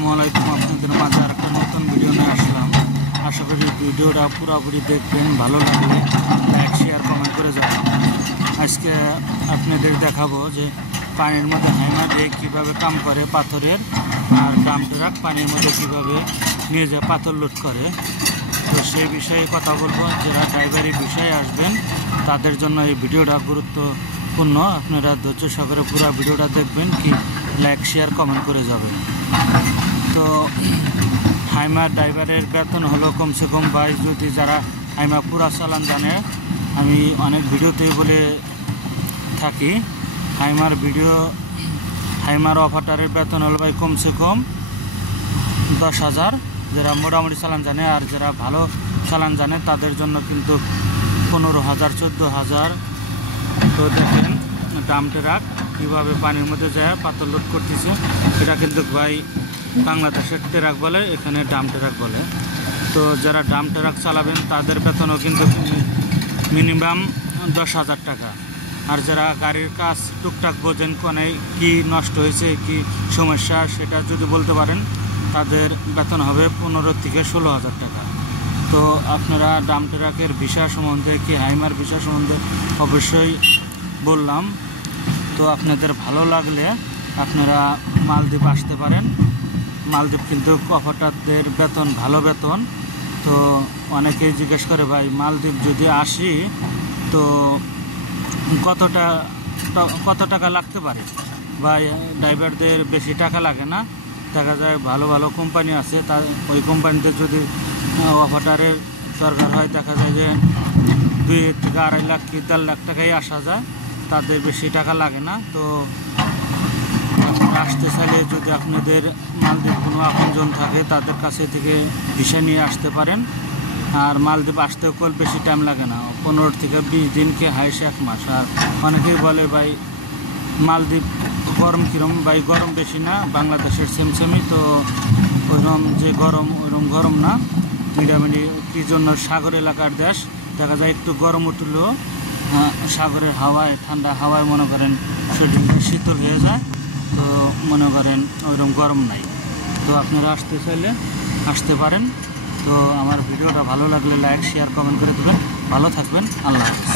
আসসালামু আলাইকুম। আপনাদের মাঝে আরেকটা নতুন ভিডিও নিয়ে আসলাম। আশা করি ভিডিওটা পুরোপুরি দেখবেন, ভালো লাগলে লাইক শেয়ার কমেন্ট করে যাবেন। আজকে আপনাদের দেখাবো যে পানির মধ্যে হাইমা দিয়ে কীভাবে কাম করে পাথরের, আর ডাম ট্রাক পানির মধ্যে কীভাবে নিয়ে যায় পাথর লোড করে। তো সেই বিষয়ে কথা বলবো। যারা ড্রাইভারি বিষয়ে আসবেন তাদের জন্য এই ভিডিওটা গুরুত্বপূর্ণ। আপনারা ধৈর্য সহকারে পুরো ভিডিওটা দেখবেন, কি লাইক শেয়ার কমেন্ট করে যাবেন। তো হাইমা ড্রাইভারের বেতন হলো কমসে কম 22। যদি যারা হাইমা পুরা চালান জানে, আমি অনেক ভিডিওতেই বলে থাকি হাইমার অপারেটরের বেতন হলো ভাই কমসে কম 10,000। যারা মোটামুটি চালান জানে, আর যারা ভালো চালান জানে তাদের জন্য কিন্তু 15,000 14,000। তো দেখেন ডাম ট্রাক কীভাবে পানির মধ্যে যায় পাথর লোড করতেছে। এটা কিন্তু ভাই বাংলাদেশের ট্রাক বলে, এখানে ডাম ট্রাক বলে। তো যারা ডাম ট্রাক চালাবেন তাদের বেতনও কিন্তু মিনিমাম 10,000 টাকা। আর যারা গাড়ির কাজ টুকটাক বোঝেন, কোনে কি নষ্ট হয়েছে, কি সমস্যা, সেটা যদি বলতে পারেন তাদের বেতন হবে 15 থেকে 16,000 টাকা। তো আপনারা ডাম ট্রাকের বিষয় সম্বন্ধে, কি হাইমার বিষয় সম্বন্ধে অবশ্যই বললাম। তো আপনাদের ভালো লাগলে আপনারা মালদ্বীপ আসতে পারেন। মালদ্বীপ কিন্তু অপারেটরদের বেতন ভালো বেতন। তো অনেকেই জিজ্ঞেস করে ভাই মালদ্বীপ যদি আসি তো কত টাকা লাগতে পারে। ভাই ড্রাইভারদের বেশি টাকা লাগে না, দেখা যায় ভালো ভালো কোম্পানি আছে, ওই কোম্পানিতে যদি অপারেটরের দরকার হয় দেখা যায় যে 2 থেকে 2.5 লাখ কি 1.5 লাখ টাকাই আসা যায়, তাদের বেশি টাকা লাগে না। তো আসতে চাইলে যদি আপনাদের মালদ্বীপ কোনো আপনজন থাকে তাদের কাছে থেকে ভিসা নিয়ে আসতে পারেন। আর মালদ্বীপ আসতেও খুব বেশি টাইম লাগে না, 15 থেকে 20 দিনকে হাইস 1 মাস। আর অনেকেই বলে ভাই মালদ্বীপ গরম কীরকম, ভাই গরম বেশি না, বাংলাদেশের সেমই। তো ওইরকম যে গরম ওইরকম গরম না, মিডিয়ামিডি। কী জন্য সাগর এলাকার দেশ, দেখা যায় একটু গরম উঠলেও সাগরের হাওয়ায়, ঠান্ডা হাওয়ায় মনে করেন শরীরটা শীতল হয়ে যায়। তো মনে করেন ওইরকম গরম নাই। তো আপনারা আসতে চাইলে আসতে পারেন। তো আমার ভিডিওটা ভালো লাগলে লাইক শেয়ার কমেন্ট করে দেবেন। ভালো থাকবেন, আল্লাহ হাফেজ।